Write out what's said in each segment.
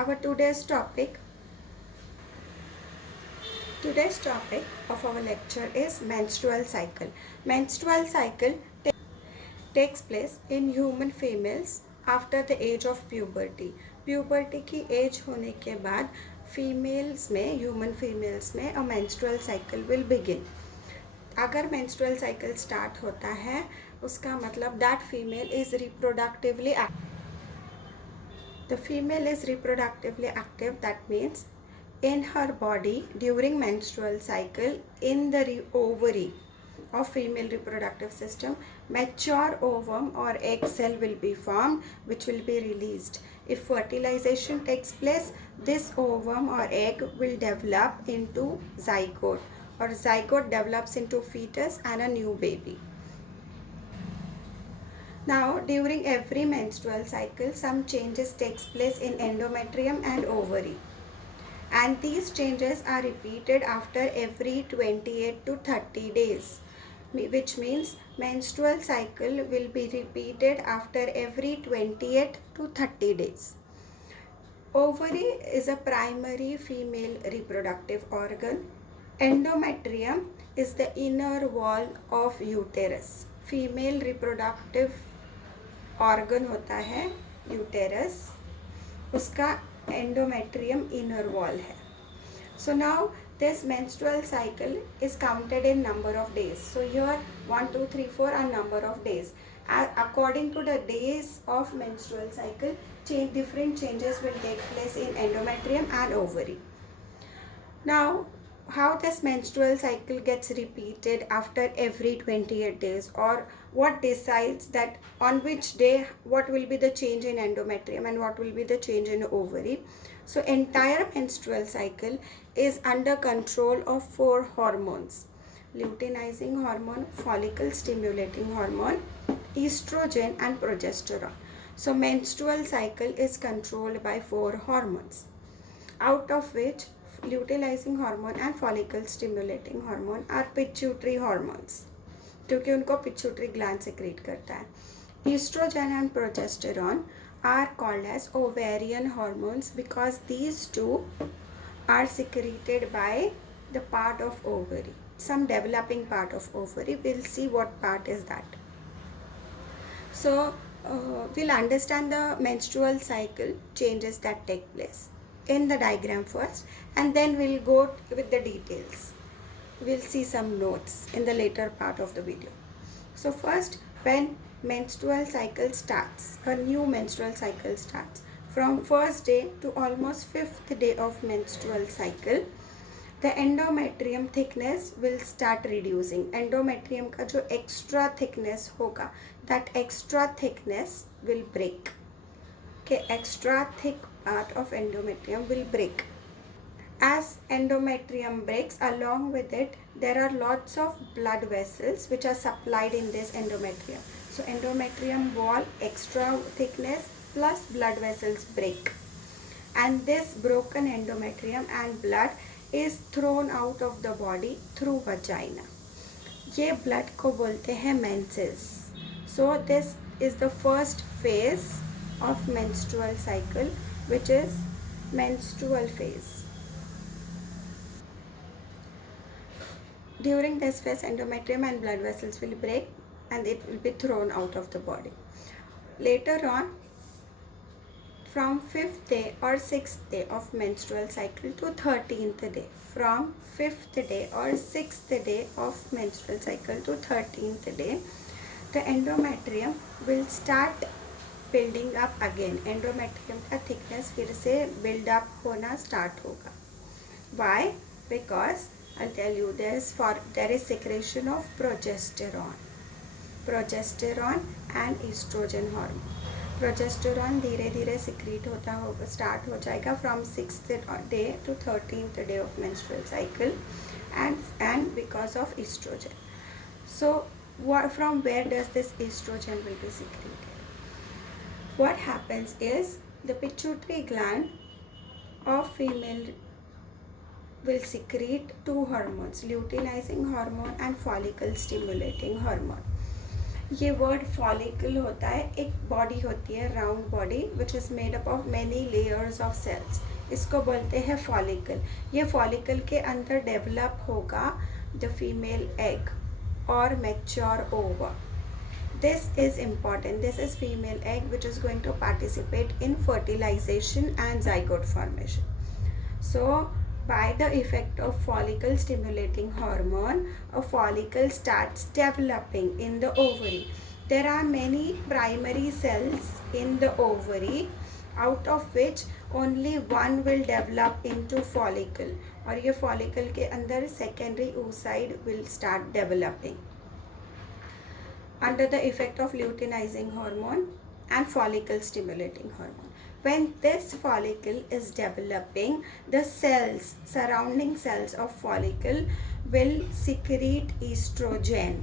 Our today's topic of our lecture is menstrual cycle. Menstrual cycle takes place in human females after the age of puberty. Puberty की as होने के बाद human females में a menstrual cycle will begin. अगर menstrual cycle start होता है उसका मतलब that female is reproductively active. The female is reproductively active, that means in her body during menstrual cycle, in the ovary of female reproductive system, mature ovum or egg cell will be formed, which will be released. If fertilization takes place, this ovum or egg will develop into zygote, or zygote develops into fetus and a new baby. Now, during every menstrual cycle, some changes takes place in endometrium and ovary. And these changes are repeated after every 28 to 30 days, which means menstrual cycle will be repeated after every 28 to 30 days. Ovary is a primary female reproductive organ. Endometrium is the inner wall of uterus. Female reproductive organ होता है uterus, उसका endometrium inner wall है. So now this menstrual cycle is counted in number of days. So here 1 2 3 4 are number of days. According to the days of menstrual cycle, different changes will take place in endometrium and ovary. Now, how this menstrual cycle gets repeated after every 28 days, or what decides that on which day what will be the change in endometrium and what will be the change in ovary. So entire menstrual cycle is under control of 4 hormones: luteinizing hormone, follicle stimulating hormone, estrogen and progesterone. So menstrual cycle is controlled by 4 hormones, out of which luteinizing hormone and follicle stimulating hormone are pituitary hormones, क्योंकि उनको pituitary gland secret करता है. Estrogen and progesterone are called as ovarian hormones because these two are secreted by the part of ovary, some developing part of ovary. We'll see what part is that. So we'll understand the menstrual cycle changes that take place in the diagram first, and then we'll go with the details. We'll see some notes in the later part of the video. So first, when menstrual cycle starts, a new menstrual cycle starts from first day to almost 5th day of menstrual cycle, the endometrium thickness will start reducing. Endometrium का जो extra thickness होगा, that extra thickness will break. Okay, extra thick part of endometrium will break. As endometrium breaks, along with it there are lots of blood vessels which are supplied in this endometrium. So endometrium wall extra thickness plus blood vessels break, and this broken endometrium and blood is thrown out of the body through vagina. ये blood को बोलते हैं menses. So this is the first phase of menstrual cycle, which is menstrual phase. During this phase, endometrium and blood vessels will break and it will be thrown out of the body. Later on, from 5th day or 6th day of menstrual cycle to 13th day, from 5th day or 6th day of menstrual cycle to 13th day, the endometrium will start building up again. Endometrium का thickness फिर से build up होना start होगा. Why? Because I'll tell you, there is secretion of progesterone and estrogen hormone. Progesterone धीरे धीरे secrete होता होगा, start हो जाएगा from 6th day to 13th day of menstrual cycle, and because of estrogen. So from where does this estrogen will be secreted? What happens is the pituitary gland of female will secrete 2 hormones, luteinizing hormone and follicle stimulating hormone. ये word follicle होता है, एक body होती है round body which is made up of many layers of cells, इसको बोलते हैं follicle. ये फॉलिकल के अंदर डेवलप होगा द फीमेल एग और mature over. This is important. This is female egg which is going to participate in fertilization and zygote formation. So by the effect of follicle stimulating hormone, a follicle starts developing in the ovary. There are many primary cells in the ovary, out of which only one will develop into follicle, और ये follicle के अंदर secondary oocyte will start developing under the effect of luteinizing hormone and follicle stimulating hormone. When this follicle is developing, the cells, surrounding cells of follicle will secrete estrogen.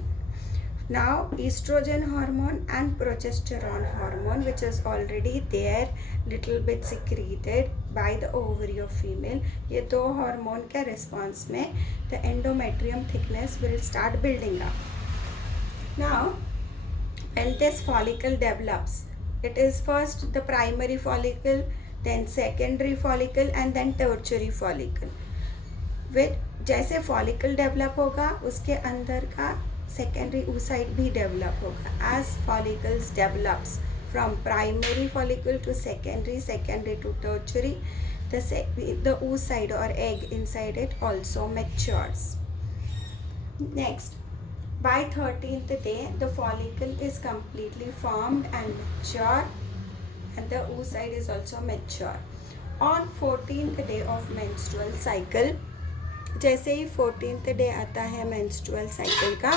Now estrogen hormone and progesterone hormone, which is already there, little bit secreted by the ovary of female, ये दो hormone के response में the endometrium thickness will start building up. Now when this follicle develops, it is first the primary follicle, then secondary follicle and then tertiary follicle. with जैसे follicle develop होगा उसके अंदर का secondary oocyte भी develop होगा. As follicles develops from primary follicle to secondary, secondary to tertiary, the oocyte or egg inside it also matures. Next, by 13th day, the follicle is completely formed and mature, and the oocyte is also mature. On 14th day of menstrual cycle, जैसे ही 14th day आता है menstrual cycle का,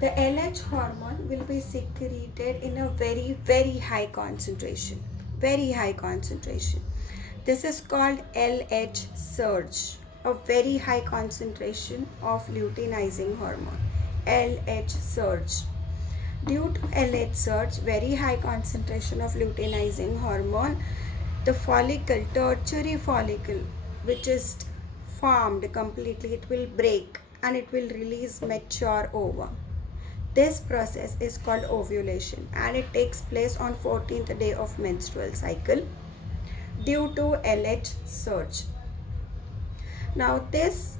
the LH hormone will be secreted in a very, very high concentration. Very high concentration. This is called LH surge. A very high concentration of luteinizing hormone, LH surge. Due to LH surge, very high concentration of luteinizing hormone, the follicle, tertiary follicle, which is formed completely, it will break and it will release mature ovum. This process is called ovulation and it takes place on 14th day of menstrual cycle due to LH surge. Now this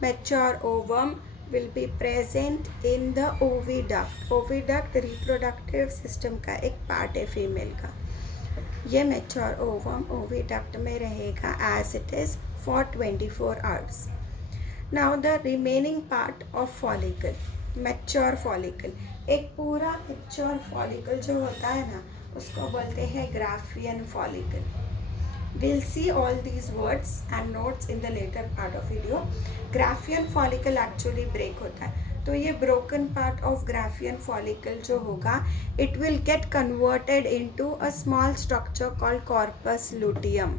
mature ovum will be present in the oviduct. Oviduct reproductive system का एक part है female का. ये mature ovum oviduct में रहेगा as it is for 24 hours. Now the remaining part of follicle, mature follicle, एक पूरा mature follicle जो होता है ना, उसको बोलते हैं Graafian follicle. We'll see all these words and notes in the later part of video. Graafian follicle actually break होता है, तो ये broken part of Graafian follicle जो होगा, it will get converted into a small structure called corpus luteum.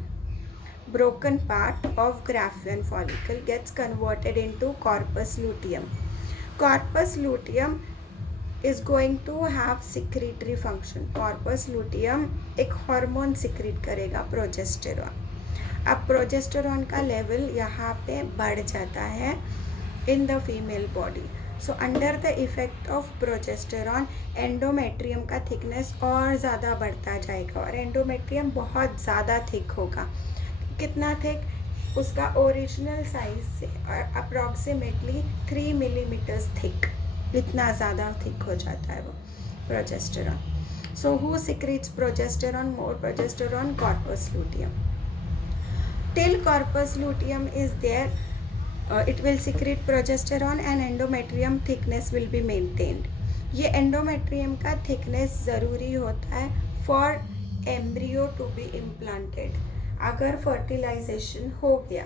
Broken part of Graafian follicle gets converted into corpus luteum. Corpus luteum is going to have secretory function. Corpus luteum एक hormone secrete करेगा, progesterone. अब progesterone का level यहाँ पे बढ़ जाता है in the female body. So under the effect of progesterone, endometrium का thickness और ज़्यादा बढ़ता जाएगा और endometrium बहुत ज़्यादा thick होगा. कितना thick? उसका original size से approximately 3 millimeters thick. इतना ज़्यादा थिक हो जाता है वो progesterone. So who secretes progesterone? More progesterone, corpus luteum. Till corpus luteum is there, it will secrete progesterone and endometrium thickness will be maintained. ये endometrium का thickness ज़रूरी होता है for embryo to be implanted. अगर fertilization हो गया,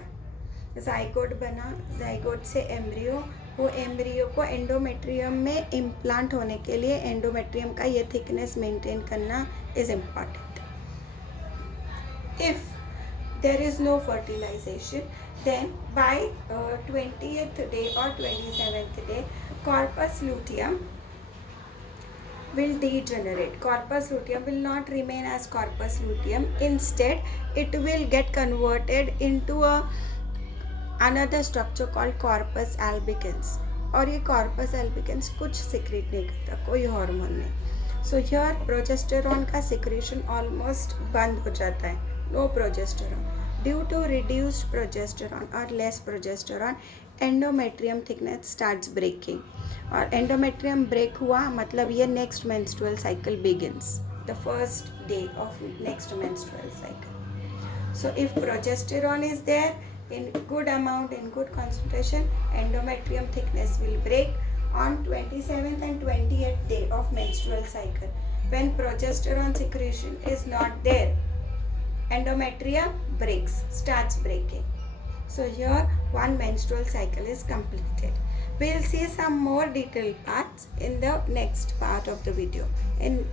zygote बना, zygote से एम्ब्रियो, वो एम्ब्रियो को एंडोमेट्रियम में इम्प्लांट होने के लिए एंडोमेट्रियम का ये थिकनेस मेंटेन करना is important. If there is no fertilization, then by 20th day or 27th day, corpus luteum will degenerate. Corpus luteum will not remain as corpus luteum. Instead, it will get converted into another structure called corpus albicans. और ये corpus albicans कुछ secrete नहीं करता, कोई hormone नहीं. So here progesterone का secretion almost बंद हो जाता है. No progesterone. Due to reduced progesterone और less progesterone, endometrium thickness starts breaking. और एंडोमेट्रियम ब्रेक हुआ मतलब ये next menstrual cycle begins, the first day of next menstrual cycle. So if progesterone is there in good amount, in good concentration, endometrium thickness will break on 27th and 28th day of menstrual cycle. When progesterone secretion is not there, endometrium breaks, starts breaking. So here one menstrual cycle is completed. We'll see some more detailed parts in the next part of the video. In